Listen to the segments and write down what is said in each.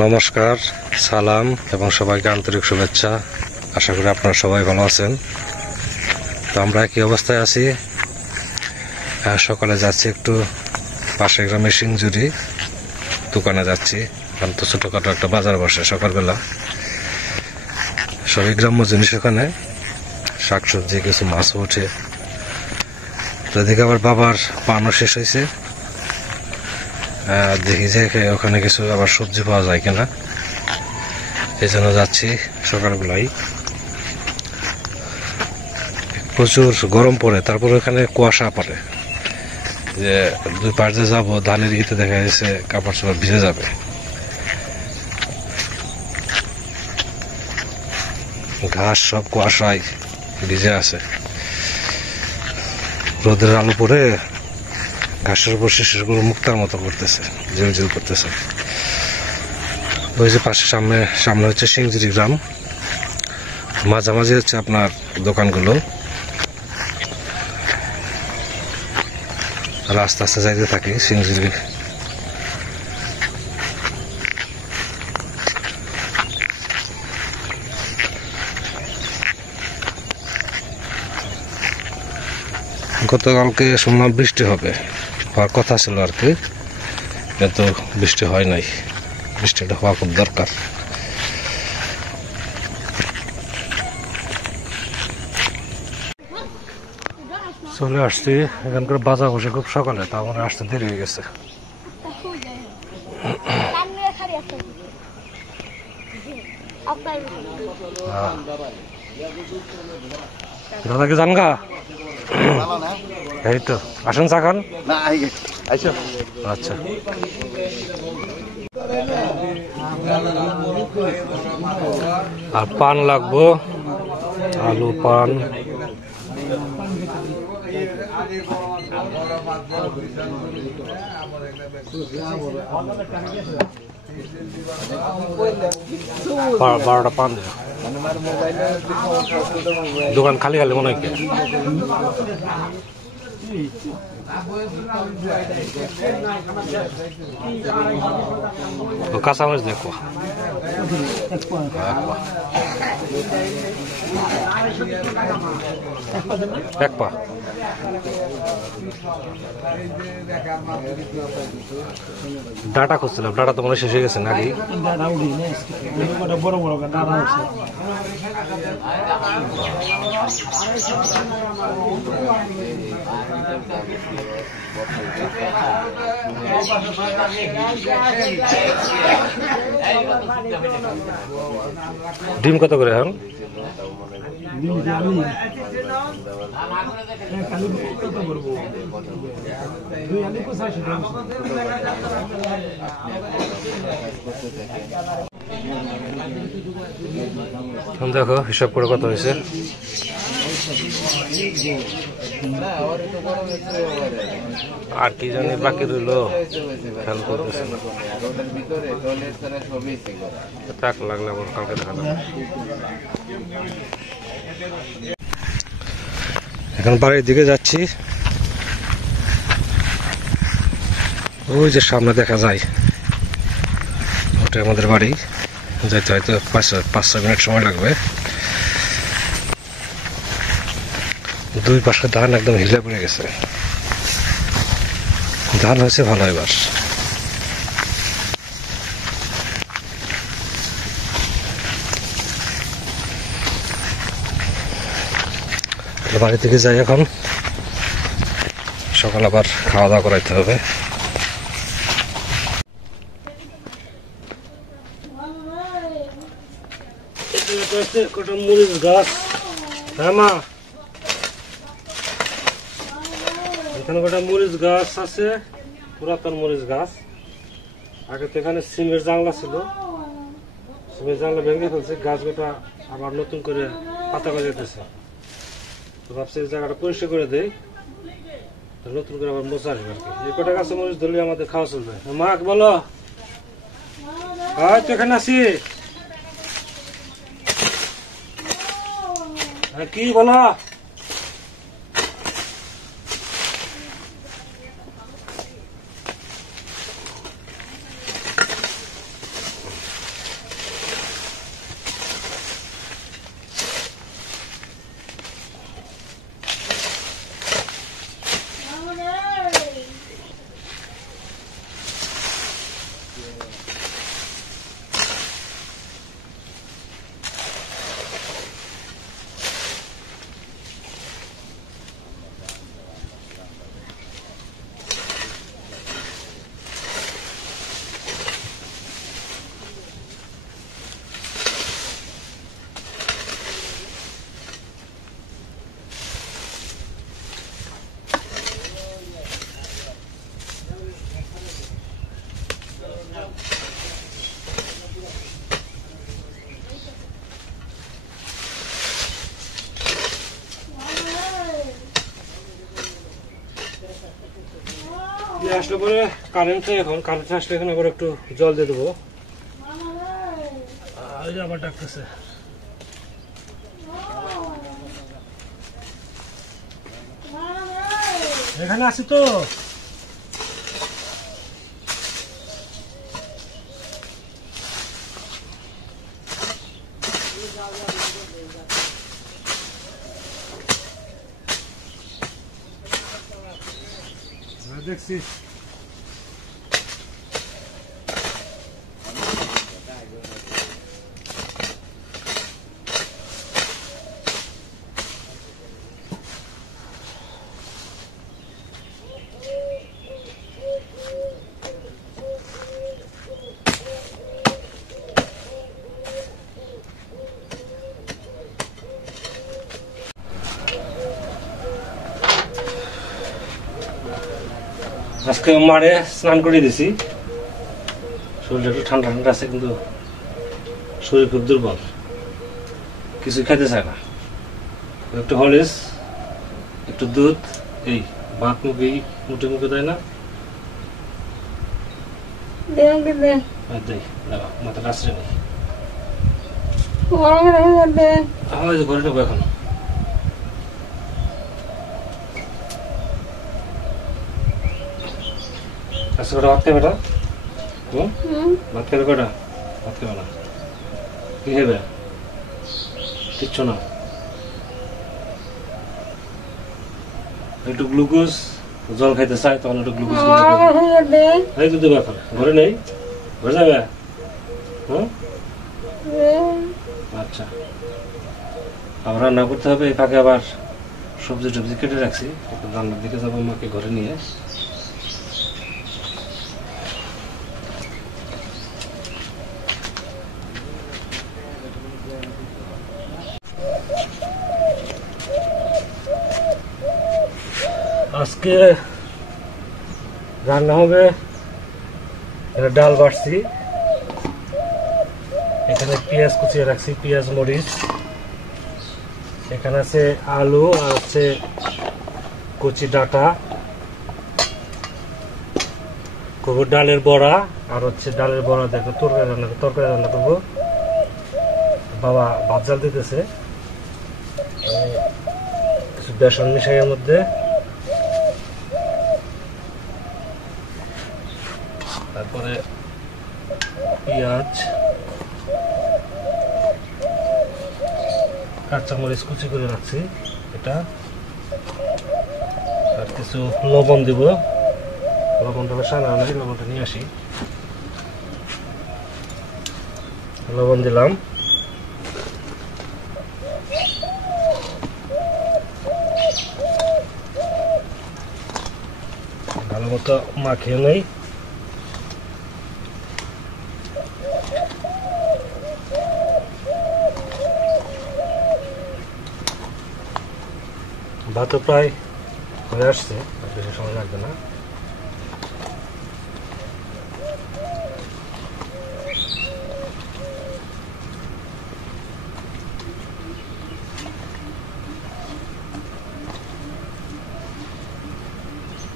নমস্কার, সালাম এবং সবাইকে আন্তরিক শুভেচ্ছা। আশা করি আপনারা সবাই ভালো আছেন। তো আমরা কি অবস্থায় আছি, সকালে যাচ্ছি একটু পাশের গ্রামে সিংজুরি দোকানে যাচ্ছি। কারণ তো ছোটখাটো একটা বাজার বসে সকালবেলা, সবই গ্রাম্য জিনিস, ওখানে শাকসবজি, কিছু মাছও ওঠে। তো এদিকে আবার বাবার পানও শেষ হয়েছে, দেখি যে ওখানে কিছু আবার সবজি পাওয়া যায় কিনা, এই জন্য যাচ্ছি সকালবেলাই। প্রচুর গরম পড়ে, তারপরে ওখানে কুয়াশা পড়ে, যে দুই পাশ দিয়ে যাবো ধানের ইতে দেখা যাচ্ছে কাপড় চোপড় ভিজে যাবে। ঘাস সব কুয়াশায় ভিজে আছে, রোদের আলো পড়ে ঘাসের উপর শিশিরগুলো মুক্তার মতো করতেছে, ঝিলঝিল করতেছে। ওই যে পাশে সামনে হচ্ছে সিংজুরি গ্রাম, মাঝামাঝি হচ্ছে আপনার দোকানগুলো। আস্তে আস্তে যাইতে থাকি সিংজুরি। গতকালকে শুনলাম বৃষ্টি হওয়ার কথা ছিল আর কি, কিন্তু বৃষ্টি হয় নাই। বৃষ্টিটা হওয়া খুব দরকার। চলে আসছি এখানকার বাজার বসে খুব সকালে, তা আমার আসতে দেরি হয়ে গেছে। দাদা কি জানগা? এই তো আসেন চা খান। আচ্ছা, আর পান লাগবো, আলু পান। বারোটা পান দোকান খালি খালি মনে হয়। কাঁচামরিচ দেখো, এক পা। ডাটা খুঁজছিলাম, ডাটা তো মনে শেষ হয়ে গেছে নাকি? বড় বড় ডাটা আছে। ডিম কত করে এখন? দেখো হিসাব করে কত হয়েছে। আর কি জানি বাকি রইলো, খেয়াল করতেছে না। টাক লাগলে আবার কালকে দেখা যাবে। এখন বাড়ির দিকে যাচ্ছি। ওই যে সামনে দেখা যায়, ওটা আমাদের বাড়ি। যাইতে হয়তো 5-6 মিনিট সময় লাগবে। দুই পাশে ধান একদম হিলে পড়ে গেছে। ধান হয়েছে ভালো এবার। বাড়ি থেকে যাই এখন, সকাল আবার খাওয়া দাওয়া করাইতে হবে। মরিচ গাছ, হ্যাঁ মা, এখানে কটা মরিচ গাছ আছে, পুরাতন মরিচ গাছ। আগে তো এখানে সিমের জানলা ছিল, সিমের জানলা ভেঙে ফেলছে, গাছ গোটা আবার নতুন করে পাতা গজাইতেছে। তো ভাবছি এই জায়গাটা পরিষ্কার করে দেই, নতুন করে আবার মোচা আসবে আর কি। এই কটা গাছে মরিচ ধরলে আমাদের খাওয়া চলবে। মা বলো, হয়তো এখানে আছি, কি বলো? আসলে পরে কারেন্ট এখন কারেন্ট আসলে এখানে আবার একটু জল দিয়ে দেবো। আবার ডাকতেছে। এখানে আছি তো। দেখছি আজকে মারে স্নান করে দিছি। শরীরটা একটু ঠান্ডা ঠান্ডা আছে, কিন্তু শরীর খুব দুর্বল, কিছু খেতে চায় না। একটু হরলিক্স, একটু দুধ, এই ভাত মুখে মুঠে মুখে দেয় না, মাথাটা আশ্রয় নেই। ঘরে নেবো এখন। আচ্ছা কটা ভাত খাবে না? ভাত খাবে কটা? ভাত খাবে না, কি খাবে? কিচ্ছু না। একটু গ্লুকোজ জল খাইতে চাই, তখন একটু গ্লুকোজ এই তো দেবো এখন। ঘরে নেই, ঘরে যাবে? আচ্ছা, আবার রান্না করতে হবে। এই ফাঁকে আবার সবজি টবজি কেটে রাখছি, রান্নার দিকে যাবো মাকে ঘরে নিয়ে। আজকে রান্না হবে, ডাল বাড়ছি, এখানে পেঁয়াজ কুচিয়ে রাখছি, পেঁয়াজ মরিচ, এখানে আছে আলু, আর হচ্ছে কচি ডাঁটা, করবো ডালের বড়া, আর হচ্ছে ডালের বড়া দেখো তরকারি রান্না করবো। বাবা ভাত জাল দিতেছে, কিছু বেসন মিশাই এর মধ্যে, তারপরে পেঁয়াজ, কাঁচামরিচ কুচি করে রাখছি এটা, আর কিছু লবণ দিব। লবণটা সানা নাই, লবণটা নিয়ে আসি। লবণ দিলাম, ভালো মতো মাখিয়ে নেই। ভাতও প্রায় হয়ে আসছে, বেশি সময় লাগবে না।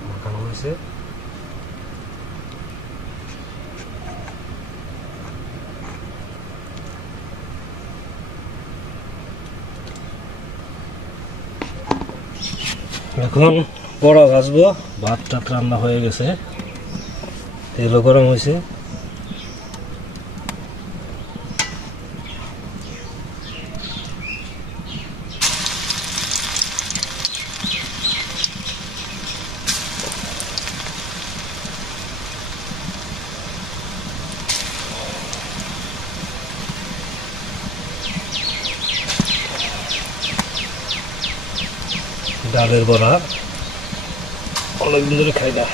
মাখানো হয়েছে। এখন বড়া ভাজবো। ভাত টাত রান্না হয়ে গেছে, তেলও গরম হয়েছে। ডালের বড়া অনেকদিন ধরে খাই না।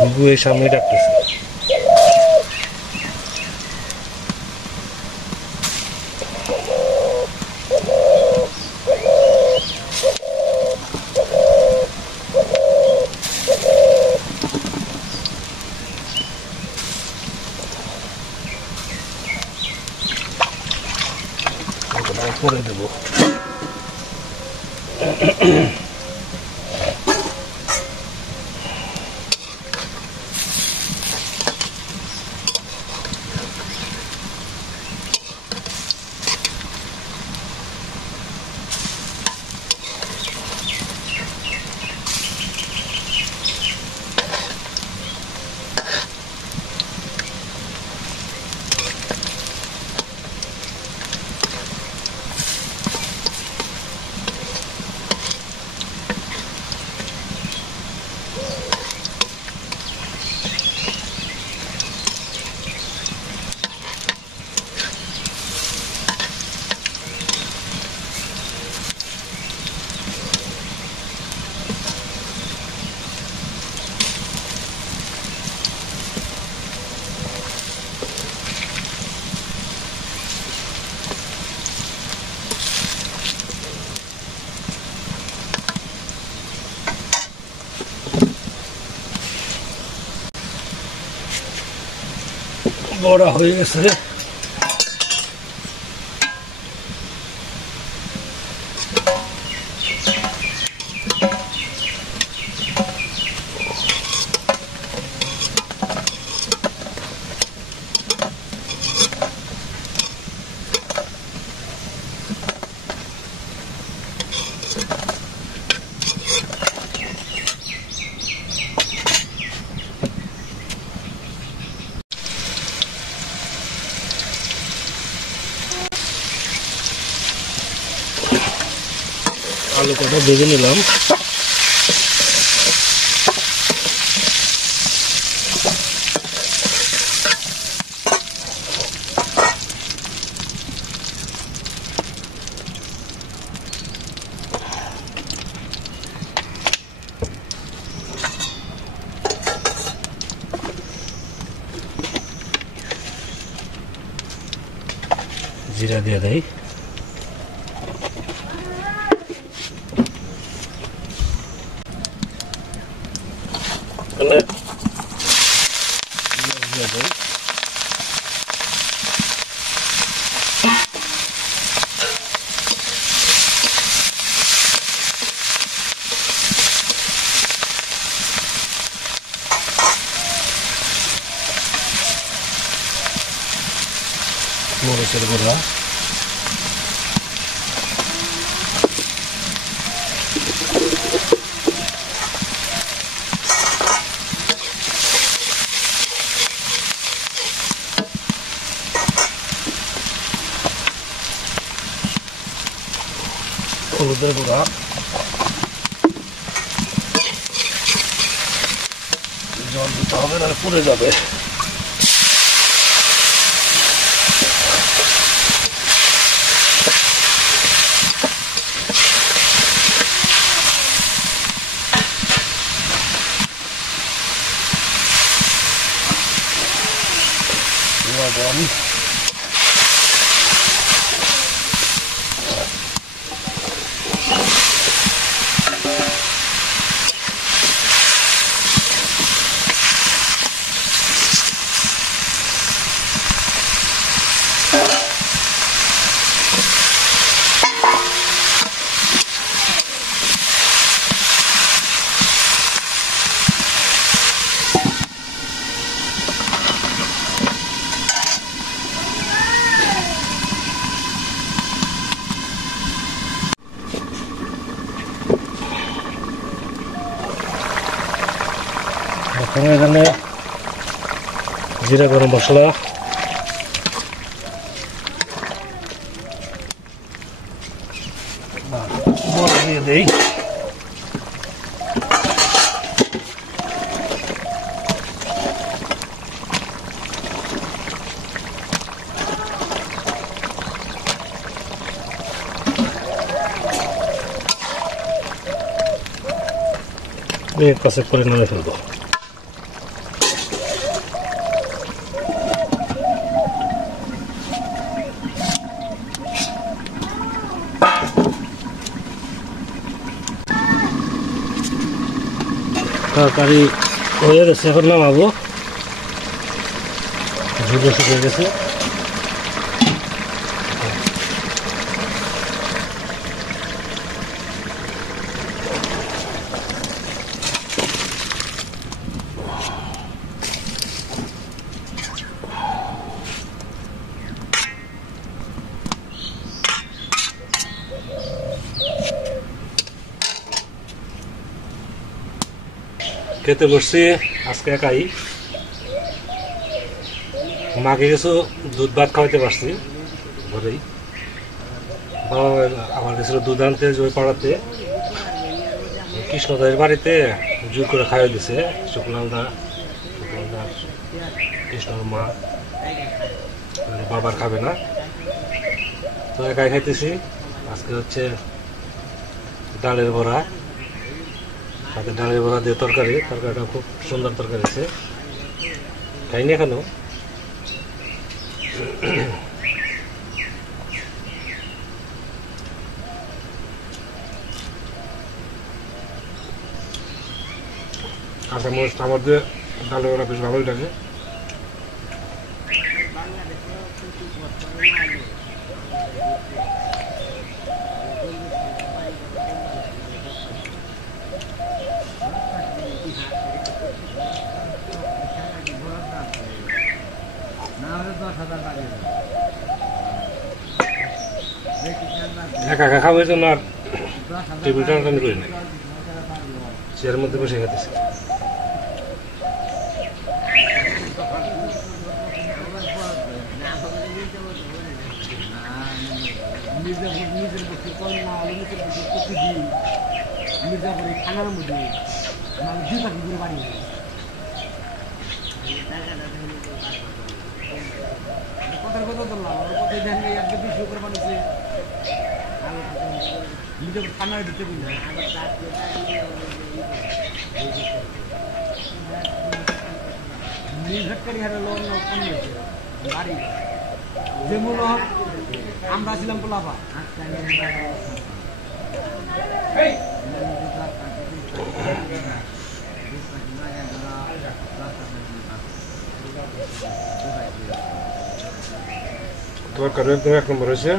গুগু এই সামনে ডাকতেছে। করে দেব। বড়া হয়ে গেছে। আলু কটা ভেজে নিলাম। জিরা দিয়ে দেই। মরিচের গুঁড়া, হলুদের গুঁড়া, জল দিতে হবে নাহলে পুড়ে যাবে। লবণ, এখানে জিরা গরম মশলা, দিয়ে দেই। এক পাশে করে নামে ফেলবো। তরকারি হয়ে গেছে, এখন নামাবো। ঝুলে শুকিয়ে গেছে। খেতে বসছি আজকে একাই। মাকে কিছু দুধ ভাত খাওয়াইতে পারছি ঘরেই। বাবা আমার গেছিল দুধ আনতে ওই পাড়াতে, কৃষ্ণদায়ের বাড়িতে জোর করে খাওয়াই দিছে। শুক্লালদা কৃষ্ণর মা, বাবার খাবে না, তো একাই খাইতেছি। আজকে হচ্ছে ডালের বড়া, সাথে ডালের বড়া দিয়ে তরকারি। তরকারিটা খুব সুন্দর তরকারি আছে, খাইনি এখনো। কাঁচা মরিচ টামার দিয়ে ডালের বড়া বেশ ভালোই লাগে। একা একা খাওয়ার জন্য আর টেবিল টানাটানি করি না, চেয়ারের মধ্যে বসে খেতেছি। আমরা ছিলাম পোলাপা তরকারি একদম এক নম্বর হয়েছে।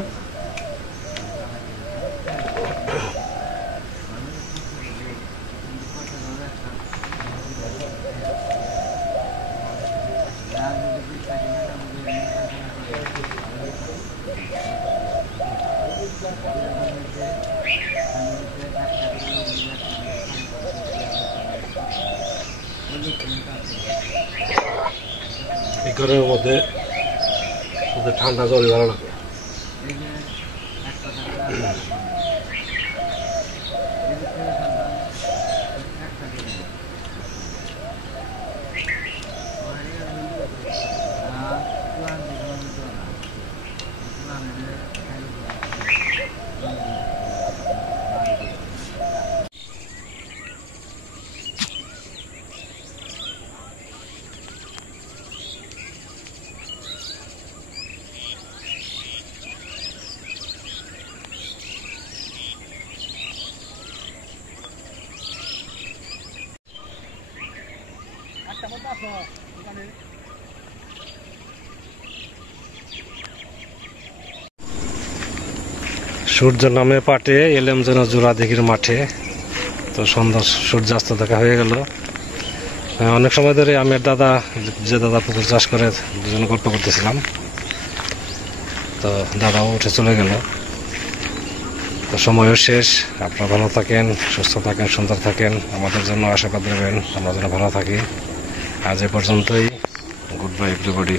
এই গরমের মধ্যে ঠান্ডা জলই ভালো লাগে। সূর্য নামে পাটে এলাম যেন জোড়া দিঘির মাঠে। তো সন্ধ্যা সূর্যাস্ত দেখা হয়ে গেল। অনেক সময় ধরে আমি দাদা, যে দাদা পুকুর চাষ করে, দুজনে গল্প করতেছিলাম। তো দাদাও উঠে চলে গেল। তো সময়ও শেষ। আপনারা ভালো থাকেন, সুস্থ থাকেন, সুন্দর থাকেন, আমাদের জন্য আশীর্বাদ দেবেন, আমরা যেন ভালো থাকি। আজ এ পর্যন্তই। Good bye everybody.